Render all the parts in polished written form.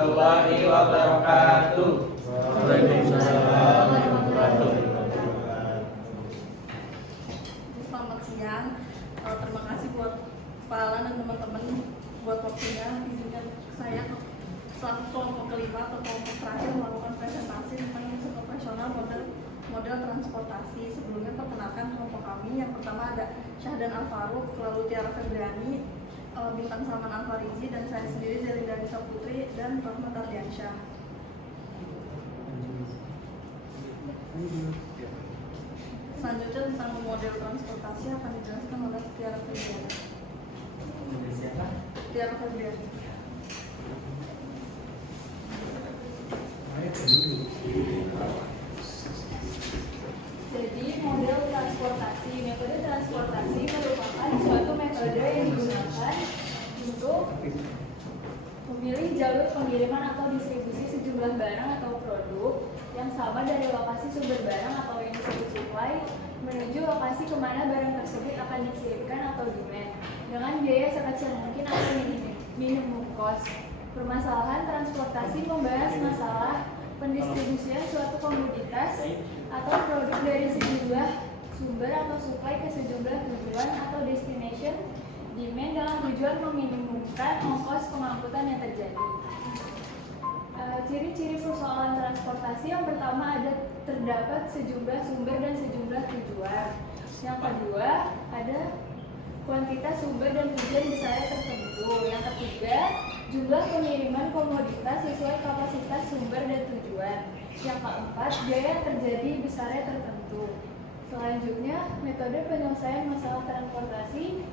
warahmatullahi wabarakatuh. Waalaikumsalam warahmatullahi wabarakatuh. Selamat siang. Terima kasih buat Pak Alan dan teman-teman buat waktunya. Izinkan saya selaku kelompok kelima atau kelompok terakhir melakukan presentasi tentang industri operasional model transportasi. Sebelumnya perkenalkan kelompok kami. Yang pertama ada Syahdan Al-Faruq, lalu Tiara Febriani, Bintang Salman Al-Farizi, dan saya sendiri Zelinda Nisa Putri dan Rahmat Ardiansyah. Selanjutnya tentang model transportasi akan dijelaskan oleh Tiara Febriani. Siapa? Tiara Febriani. Jadi model transportasi, metode transportasi merupakan suatu metode yang digunakan untuk memilih jalur pengiriman atau distribusi sejumlah barang atau produk yang sama dari lokasi sumber barang atau yang disebut supply menuju lokasi kemana barang tersebut akan dikirimkan atau demand dengan biaya sekecil mungkin atau minimum cost. Permasalahan transportasi membahas masalah pendistribusian suatu komoditas atau produk dari sejumlah sumber atau supply ke sejumlah tujuan atau destination demand dengan tujuan meminimumkan ongkos pengangkutan yang terjadi. Ciri-ciri persoalan transportasi yang pertama terdapat sejumlah sumber dan sejumlah tujuan. Yang kedua ada kuantitas sumber dan tujuan besarnya tertentu. Yang ketiga jumlah pengiriman komoditas sesuai kapasitas sumber dan tujuan. Yang keempat biaya yang terjadi besarnya tertentu. Selanjutnya metode penyelesaian masalah transportasi.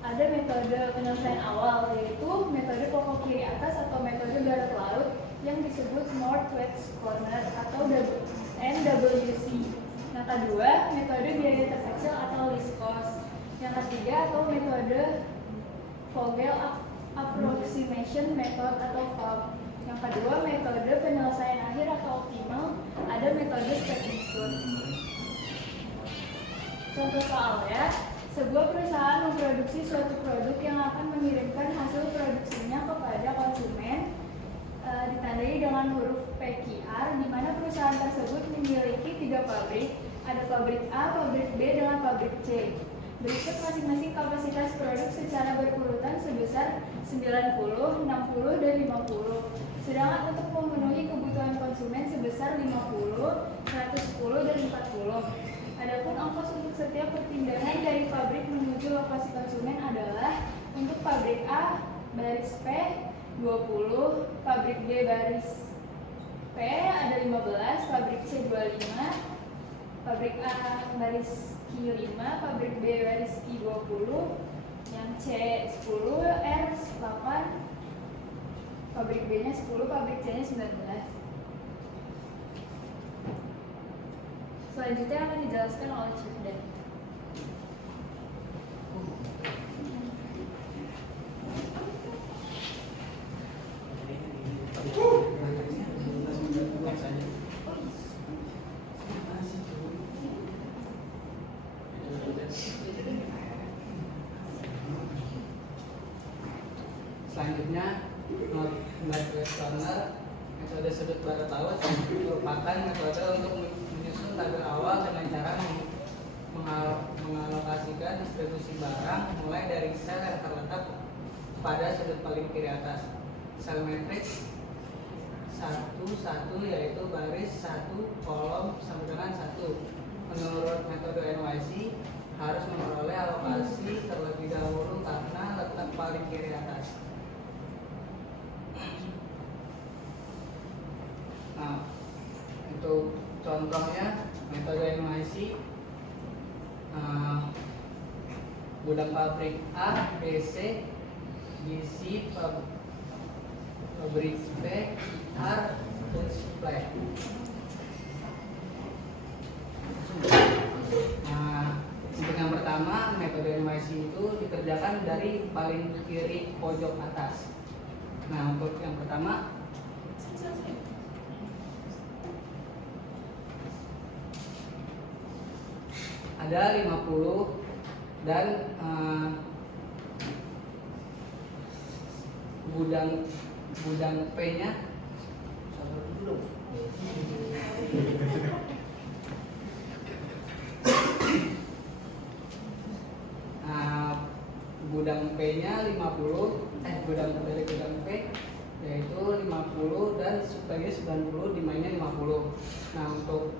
Ada metode penyelesaian awal yaitu metode pokok kiri atas atau metode barat laut yang disebut North-West Corner atau NWC. Yang kedua, metode biaya terkecil atau least cost. Yang ketiga atau metode Vogel Approximation Method atau VAM. Yang kedua, metode penyelesaian akhir atau optimal. Ada metode stepping stone. Contoh soalnya, sebuah perusahaan memproduksi suatu produk yang akan mengirimkan hasil produksinya kepada konsumen ditandai dengan huruf PQR, di mana perusahaan tersebut memiliki 3 pabrik. Ada pabrik A, pabrik B, dengan pabrik C. Berikut masing-masing kapasitas produk secara berurutan sebesar 90, 60, dan 50. Sedangkan untuk memenuhi kebutuhan konsumen sebesar 50, 110, dan 40. Adapun ongkos untuk setiap perpindahan dari pabrik menuju lokasi konsumen adalah untuk pabrik A baris P 20, pabrik B baris P ada 15, pabrik C 25, pabrik A baris Q 5, pabrik B baris I 20, yang C 10, R 8, pabrik B nya 10, pabrik C nya 19. Selanjutnya akan dijelaskan oleh Syahdan. Selanjutnya, North-West Corner, metode sudut barat laut merupakan metode untuk menyusun tabel awal dengan cara mengalokasikan distribusi barang mulai dari sel yang terletak pada sudut paling kiri atas. Sel matriks 1, yaitu baris 1 kolom sama dengan 1. Menurut metode NYC harus memperoleh alokasi terlebih dahulu karena letak paling kiri atas. Nah, untuk contohnya metode NYC, gudang pabrik A, B, C, B, C, pabrik B, R, dan supply. Nah, untuk yang pertama, metode NYC itu dikerjakan dari paling kiri pojok atas. Nah, untuk yang pertama, ada 50 dan gudang P-nya dong. Nah, gudang P-nya 50, dari gudang P yaitu 50 dan supply-nya 90, demandnya 50. Nah, untuk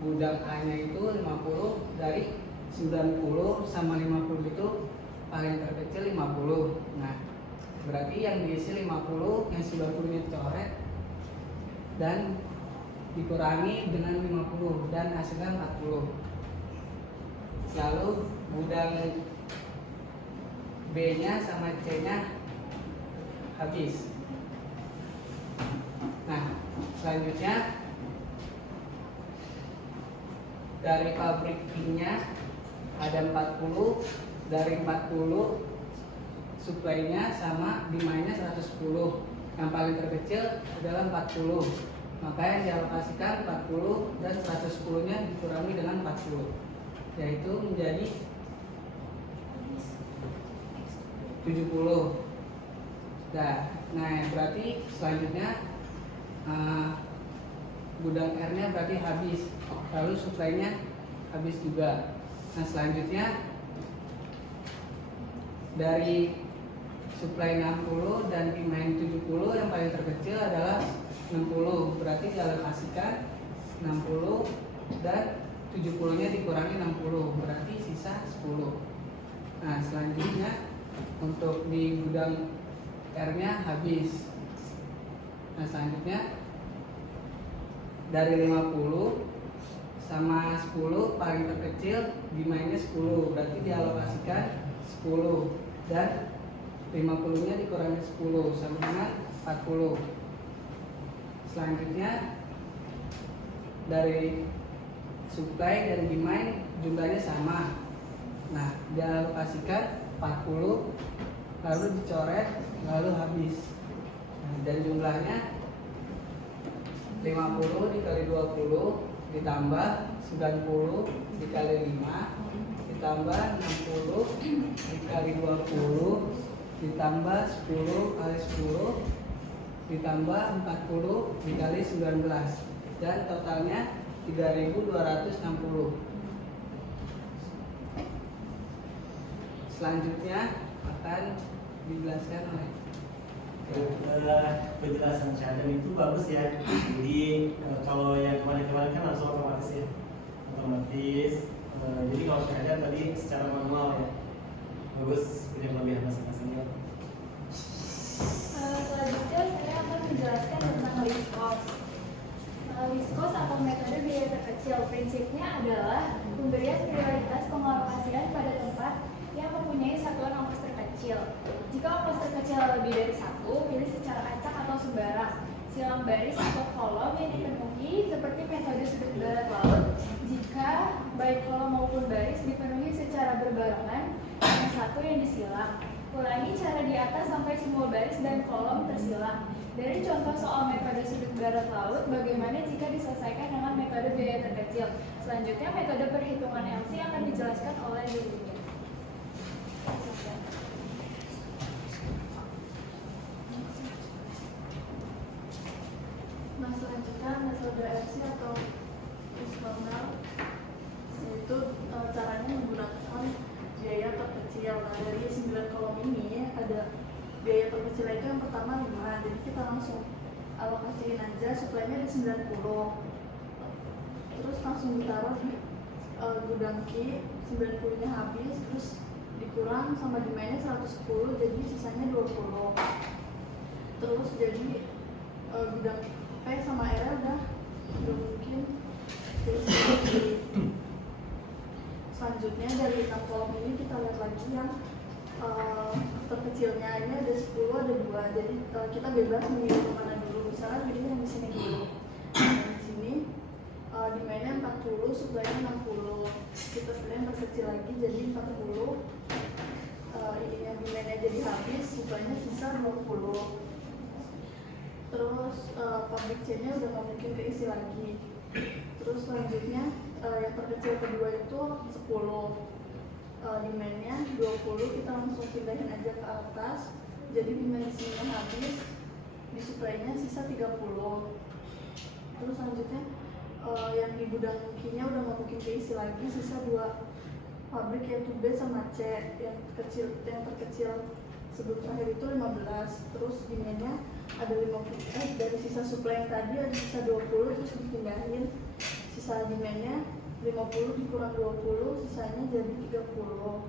gudang A-nya itu 50, dari 90 sama 50 itu paling terkecil 50. Nah, berarti yang diisi 50, yang 90-nya coret dan dikurangi dengan 50 dan hasilnya 40. Lalu gudang B-nya sama C-nya habis. Nah, selanjutnya dari pabrik B-nya ada 40, dari 40 supply-nya sama demand-nya 110. Yang paling terkecil adalah 40. Maka yang dialokasikan 40 dan 110-nya dikurangi dengan 40, yaitu menjadi 70. Nah, berarti selanjutnya gudang R-nya berarti habis, lalu supply-nya habis juga. Nah, selanjutnya dari supply 60 dan demand 70, yang paling terkecil adalah 60, berarti dialokasikan 60 dan 70-nya dikurangi 60, berarti sisa 10. Nah, selanjutnya untuk di gudang R-nya habis. Nah, selanjutnya dari 50 sama 10, paling terkecil demand-nya 10, berarti dialokasikan 10 dan 50-nya dikurangi 10 sama dengan 40. Selanjutnya dari supply dan demand jumlahnya sama. Nah, dialokasikan 40, lalu dicoret, lalu habis. Nah, dan jumlahnya 50 dikali 20 ditambah 90 dikali 5 ditambah 60 dikali 20 ditambah 10 kali 10 ditambah 40 dikali 19, dan totalnya 3260. Selanjutnya akan dijelaskan oleh penjelasan Syadan itu bagus ya. Jadi kalau yang kemarin-kemarin kan langsung otomatis ya, jadi kalau Syadan tadi secara manual ya, bagus, punya kelebihan masing-masingnya. Selanjutnya saya akan menjelaskan tentang least cost. Least cost atau metode biaya terkecil prinsipnya adalah pemberian prioritas pengalokasian pada tempat yang mempunyai satuan ongkos terkecil. Jika ongkos terkecil lebih dari 1, pilih secara acak atau sembarang. Silang baris atau kolom yang dipenuhi seperti metode sudut barat laut. Jika baik kolom maupun baris dipenuhi secara berbarengan dengan satu yang disilang. Ulangi cara di atas sampai semua baris dan kolom tersilang. Dari contoh soal metode sudut barat laut, bagaimana jika diselesaikan dengan metode biaya terkecil? Selanjutnya metode perhitungan LC akan dijelaskan oleh Julia. Nah, selanjutnya metode LC atau Lisbonal, yaitu caranya menggunakan biaya terkecil. Nah, dari 9 kolom ini ada biaya terkecil itu yang pertama 5, jadi kita langsung alokasiin aja, supply-nya di 90, terus langsung ditaruh di gudang Q, 90-nya habis, terus dikurang sama demand-nya 110, jadi sisanya 20. Terus jadi gudang P sama R udah mungkin. Selanjutnya dari 6 kolom ini kita lihat lagi yang terkecilnya. Ini ada 10, ada 2, jadi kita bebas memilih kemana dulu. Misalnya pilih yang di sini dulu. Nah, di sini demand-nya 40, supply-nya 60. Kita pilih yang terkecil lagi, jadi 40. Ininya demand-nya jadi habis, supply-nya sisa 20. Terus pabrik C-nya udah nggak mungkin keisi lagi. Terus selanjutnya yang terkecil kedua itu 10, demand-nya 20, kita langsung pindahin aja ke atas. Jadi demand sini habis, di supply-nya sisa 30. Terus selanjutnya yang di gudang Q-nya udah nggak mungkin keisi lagi, sisa 2 pabrik yaitu B sama C. Yang terkecil sebelum terakhir itu 15. Terus demandnya ada 50, dari sisa supply yang tadi ada sisa 20, terus dipindahin sisa demandnya 50 dikurang 20, sisanya jadi 30.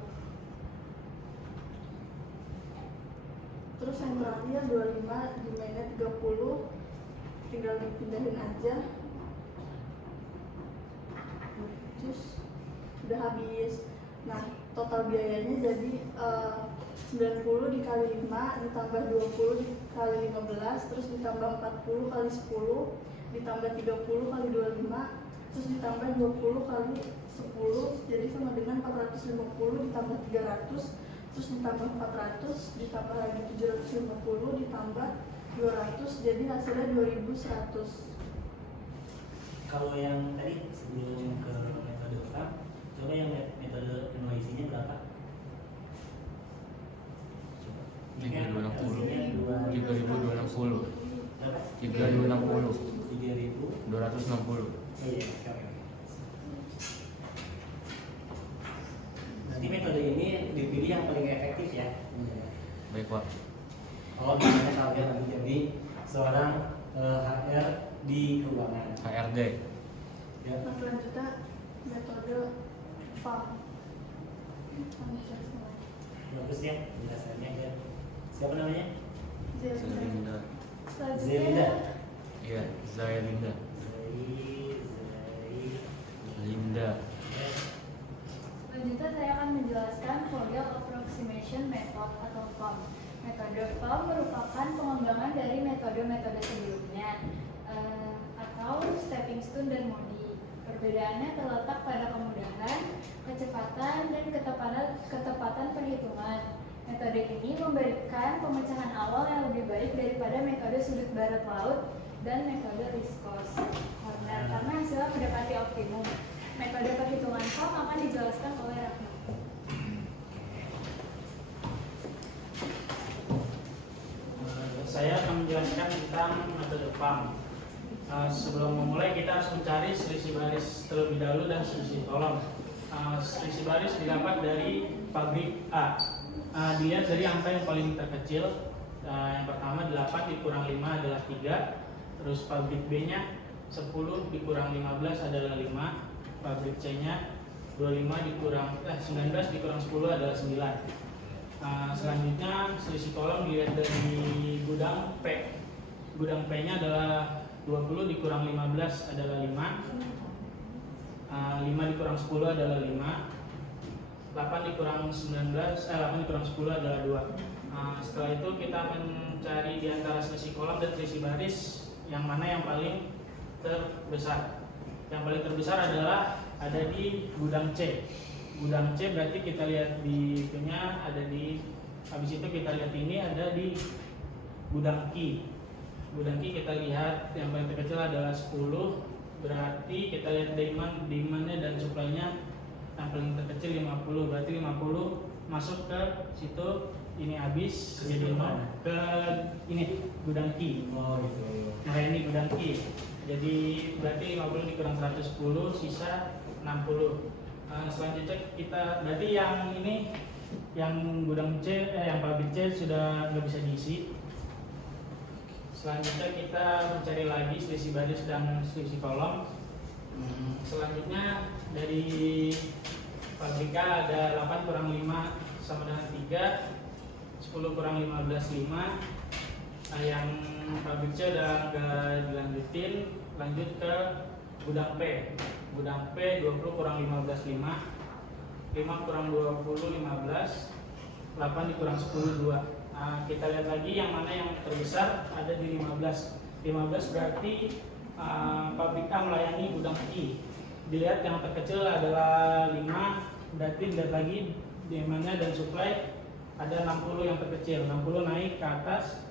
Terus yang terakhir 25, demandnya 30, tinggal dipindahin aja. Terus udah habis. Nah, total biayanya jadi 90 dikali 5 ditambah 20 dikali 15, terus ditambah 40 kali 10 ditambah 30 kali 25, terus ditambah 20 kali 10, jadi sama dengan 450 ditambah 300, terus ditambah 400 ditambah lagi 750 ditambah 200, jadi hasilnya 2100. Kalau yang tadi sebelum ke metode FAM, coba yang metode NYC-nya berapa? 3260. 3260. 3260. 3260. 260. Iya, oke. Nanti metode ini dipilih yang paling efektif ya. Baik, Pak. Oh, gimana kalian nanti jadi seorang HR di keuangan. HRD. Ya. Nah, selanjutnya metode FAM. Bagus ya penjelasannya ya. Siapa namanya? Zailinda. Zelinda. Selanjutnya Iya, Zailinda. Linda. Selanjutnya saya akan menjelaskan Fourier Approximation Method atau FAM. Metode FAM merupakan pengembangan dari metode-metode sebelumnya atau stepping stone dan modi. Perbedaannya terletak pada kemudahan, kecepatan, dan ketepatan perhitungan. Metode ini memberikan pemecahan awal yang lebih baik daripada metode sudut barat laut dan metode Riskos Horner karena hasilnya mendekati optimum. Metode perhitungan FAM akan dijelaskan oleh Rahmat. Saya akan menjelaskan tentang metode FAM. Sebelum memulai kita harus mencari selisih baris terlebih dahulu dan selisih kolom. Selisih baris didapat dari pabrik A. Dilihat dari angka yang paling terkecil. Yang pertama 8 dikurang 5 adalah 3. Terus pabrik B-nya 10 dikurang 15 adalah 5. Pabrik C-nya 19 dikurang 10 adalah 9. Selanjutnya selisih kolom dilihat dari gudang P. Gudang P-nya adalah 20 dikurang 15 adalah 5. 5 dikurang 10 adalah 5. 8 dikurang 10 adalah 2. Setelah itu kita mencari di antara selisih kolom dan selisih baris yang mana yang paling terbesar. Yang paling terbesar adalah ada di gudang C. Gudang C berarti kita lihat di itunya ada di, habis itu kita lihat ini ada di gudang Q. Gudang Q kita lihat yang paling terkecil adalah 10, berarti kita lihat demand-nya dan supply-nya yang paling terkecil 50, berarti 50 masuk ke situ, ini habis jadi ke ini gudang Q. Oh gitu. Nah ini gudang Q. Jadi berarti 50 dikurang 110 sisa 60. Selanjutnya kita berarti yang ini yang gudang C yang pabrik C sudah nggak bisa diisi. Selanjutnya kita mencari lagi selisih baris dan selisih kolom. Selanjutnya dari pabrik A ada 8 kurang 5 sama dengan 3, 10 kurang 15 5. Yang pabrik C udah nggak dilanjutin, lanjut ke gudang P. Gudang P 20 kurang 15 5, 5 kurang 20 15, 8 dikurang 10 2. Kita lihat lagi yang mana yang terbesar, ada di 15. 15 berarti pabrik A melayani gudang I. Dilihat yang terkecil adalah 5, berarti dilihat lagi demand-nya dan supply ada 60 yang terkecil. 60 naik ke atas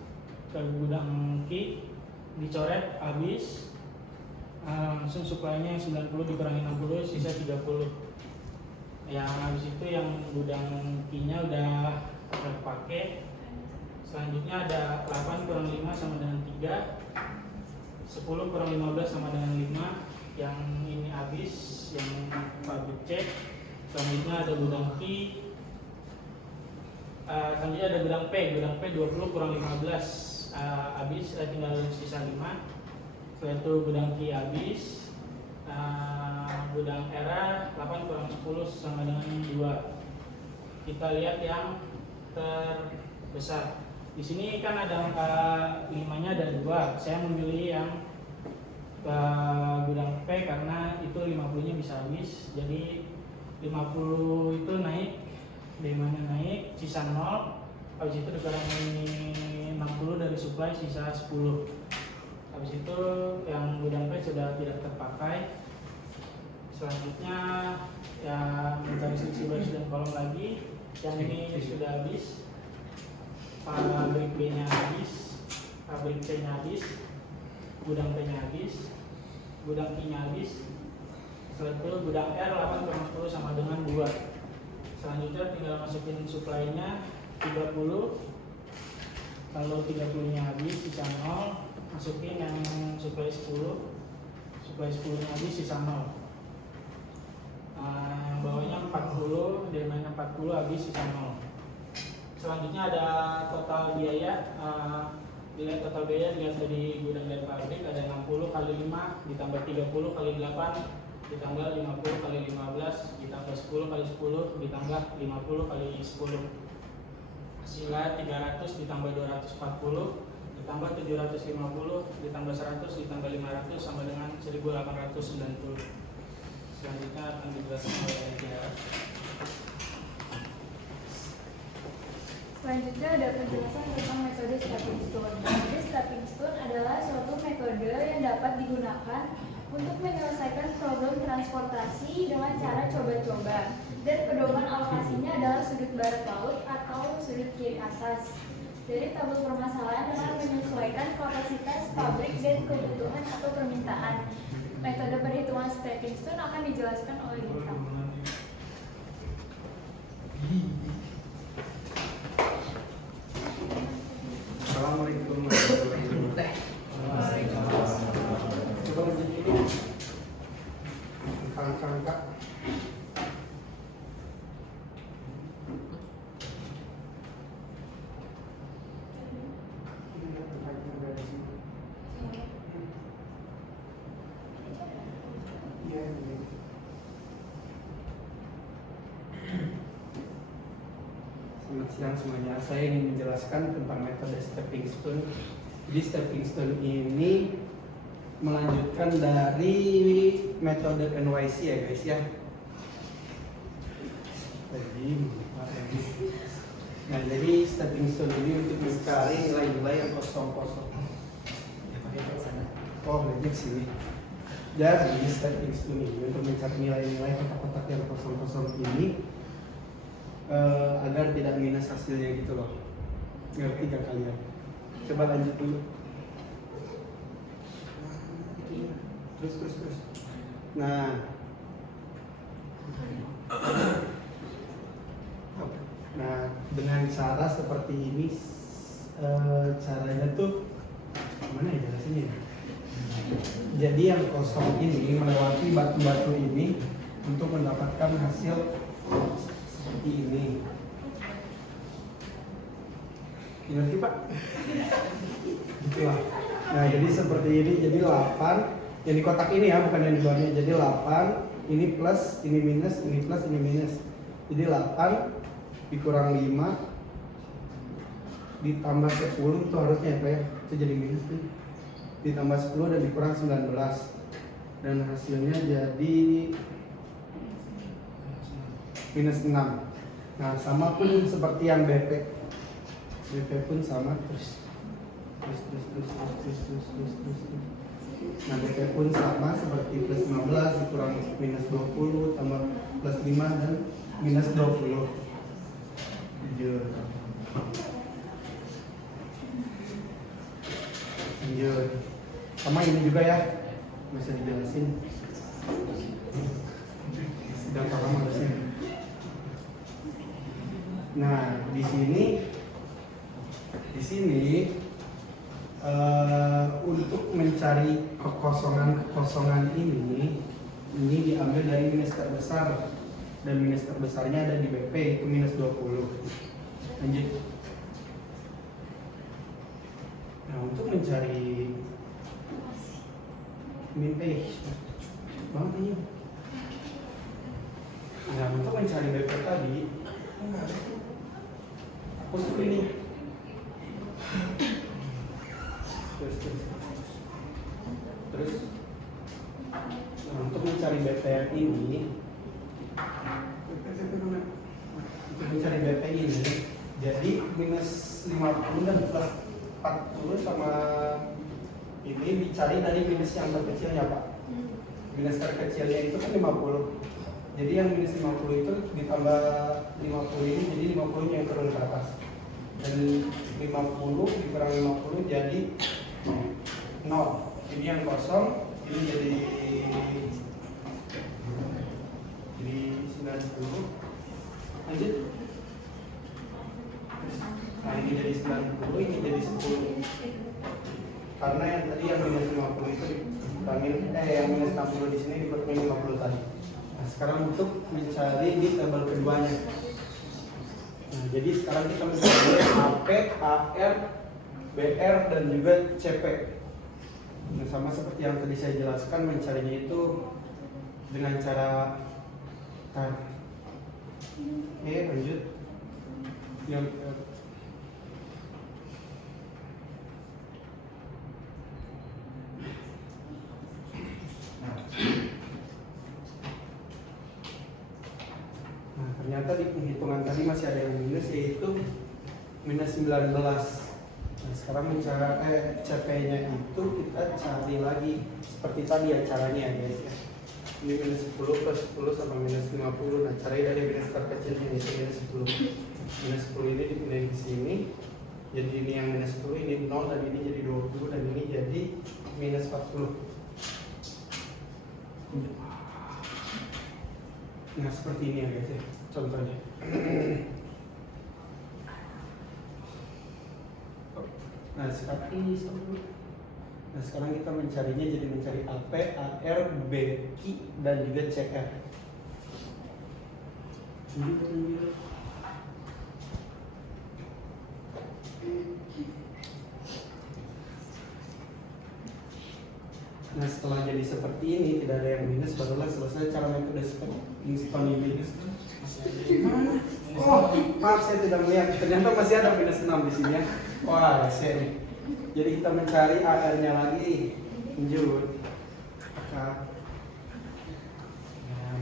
ke gudang Q, dicoret habis, langsung supply-nya 90 dikurangi 60 sisa 30. Yang habis itu yang gudang Q-nya udah terpakai. Selanjutnya ada 8 kurang 5 sama dengan 3, 10 kurang 15 sama dengan 5. Yang ini habis, yang pabrik C. Selanjutnya ada gudang Q. Selanjutnya ada gudang P 20 kurang 15 habis, tinggal sisa 5. Setelah itu gudang Q habis. Gudang R 8 kurang 10 sama dengan 2. Kita lihat yang terbesar. Di sini kan ada angka 5-nya ada 2. Saya memilih yang gudang P karena itu 50-nya bisa habis. Jadi 50 itu naik, 5-nya naik, sisa 0. Habis itu dikurangi 60 dari supply, sisa 10. Habis itu yang gudang P sudah tidak terpakai. Selanjutnya ya mencari seksi baris dan kolom lagi. Yang ini sudah habis. Pabrik B-nya habis, pabrik C-nya habis, gudang P-nya habis, gudang Q-nya habis. Setelah itu gudang R 8 kurang 10 sama dengan 2. Selanjutnya tinggal masukin supply-nya 30. Kalau 30-nya habis sisa 0, masukin yang supply 10. Supply 10-nya habis sisa 0. Yang bawahnya 40, deltanya 40 habis sisa 0. Selanjutnya ada total biaya. Dilihat total biaya, dilihat dari gudang dan pabrik ada 60 kali 5 ditambah 30 kali 8 ditambah 50 kali 15 ditambah 10 kali 10 ditambah 50 kali 10. Hasilnya 300 ditambah 240 ditambah 750 ditambah 100 ditambah 500 sama dengan 1890. Selanjutnya akan dijelaskan oleh Tiara. Selanjutnya ada penjelasan tentang metode stepping stone. Metode stepping stone adalah suatu metode yang dapat digunakan untuk menyelesaikan problem transportasi dengan cara coba-coba. Dan pedoman alokasinya adalah sudut barat laut atau sudut kiri atas. Dari tabel permasalahan dengan menyesuaikan kapasitas pabrik dan kebutuhan atau permintaan. Metode perhitungan stepping stone akan dijelaskan oleh Dita. Assalamualaikum warahmatullahi wabarakatuh. Coba lanjut ini. Angka-angka. Selamat siang semuanya. Saya ingin menjelaskan tentang metode stepping stone. Jadi stepping stone ini melanjutkan dari metode NYC ya guys ya. Nah jadi stepping stone ini untuk mencari nilai-nilai yang kosong-kosong. Ya pakai ke sana. Oh lebih sini. Jadi stepping stone ini untuk mencari nilai-nilai kotak-kotak yang kosong-kosong ini agar tidak minus hasilnya gitu loh. Ngerti gak kalian? Coba lanjut dulu. Terus. Nah, dengan cara seperti ini, caranya tuh mana ya jelasinnya? Jadi yang kosong ini melewati batu-batu ini untuk mendapatkan hasil seperti ini. Ngerti Pak? Gitu lah. Nah jadi seperti ini, jadi 8 yang di kotak ini ya, bukan yang di bawahnya. Jadi 8, ini plus, ini minus, ini plus, ini minus. Jadi 8 dikurang 5 ditambah 10 itu harusnya apa ya? Itu jadi minus nih. Ditambah 10 dan dikurang 19. Dan hasilnya jadi minus 6. Nah sama pun seperti yang BP pun sama terus. Nah BP pun sama seperti plus 15 dikurang minus 20 tambah plus 5 dan minus 20. Lanjut. Sama ini juga ya, bisa dijelasin. Sudah paham harusnya. Nah, di sini untuk mencari kekosongan ini diambil dari minus terbesar, dan minus terbesarnya ada di BP, itu minus 20. Lanjut. Nah, untuk mencari min banget ini. Nah, untuk mencari BP tadi enggak ada. Hapus dulu ini. Terus nah, untuk mencari BP yang ini, untuk mencari BP ini, jadi minus 50 dan plus 40 sama ini dicari dari minus yang terkecilnya, Pak. Minus terkecilnya itu kan 50. Jadi yang minus 50 itu ditambah 50 ini, jadi 50 nya yang turun ke atas. Dan 50 dikurang 50 jadi 0. Ini yang kosong, ini jadi 90. Lanjut. Nah, ini jadi 90, ini jadi 10. Karena yang tadi yang minus 50 itu dikurangin, yang minus 60 di sini dikurangin 50 tadi. Nah, sekarang untuk mencari di tabel keduanya. Nah, jadi sekarang kita mencari AP, AR, BR, dan juga CP. Nah, sama seperti yang tadi saya jelaskan, mencarinya itu dengan cara tar. Oke, lanjut. Nah, ternyata di penghitungan tadi masih ada yang minus, yaitu minus 19. Nah, sekarang mencari CP-nya itu kita cari lagi seperti tadi ya caranya ya guys ya. Ini minus 10 plus 10 sama minus 50. Nah, cari dari minus terkecilnya itu minus 10. Minus 10 ini dipindahin ke sini. Jadi ini yang minus 10, ini 0, dan ini jadi 20, dan ini jadi minus 40. Nah, seperti ini ya guys ya, contohnya. Nah, sekarang kita mencarinya, jadi mencari AP, AR, BQ, dan juga CR. Nah, setelah jadi seperti ini, tidak ada yang minus, barulah selesai cara metode disponibilitas. Oh, maaf saya tidak melihat. Ternyata masih ada minus 6 di sini ya. Wah, seri. Jadi kita mencari AR-nya lagi. Lanjut. Nah,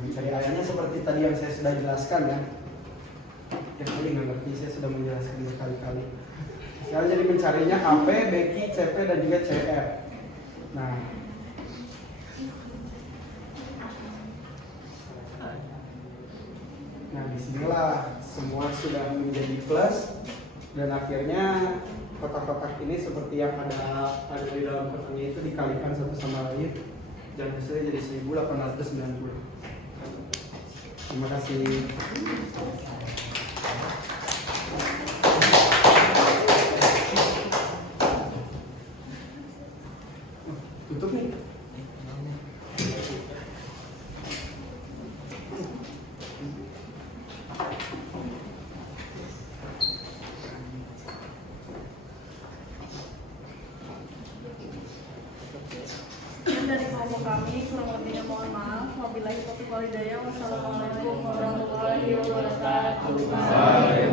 mencari AR-nya seperti tadi yang saya sudah jelaskan ya. Yang tadi nggak ngerti, saya sudah menjelaskan berkali-kali. Sekarang jadi mencarinya AP, BQ, CP, dan juga CR. Nah, disinilah semua sudah menjadi plus, dan akhirnya kotak-kotak ini seperti yang ada di dalam kotaknya itu dikalikan satu sama lain, dan hasilnya jadi 1890. Terima kasih. Tutup nih. Dari kelompok kami, kurang lebihnya mohon maaf. Wabillahi taufiq wal hidayah. Wassalamualaikum warahmatullahi wabarakatuh.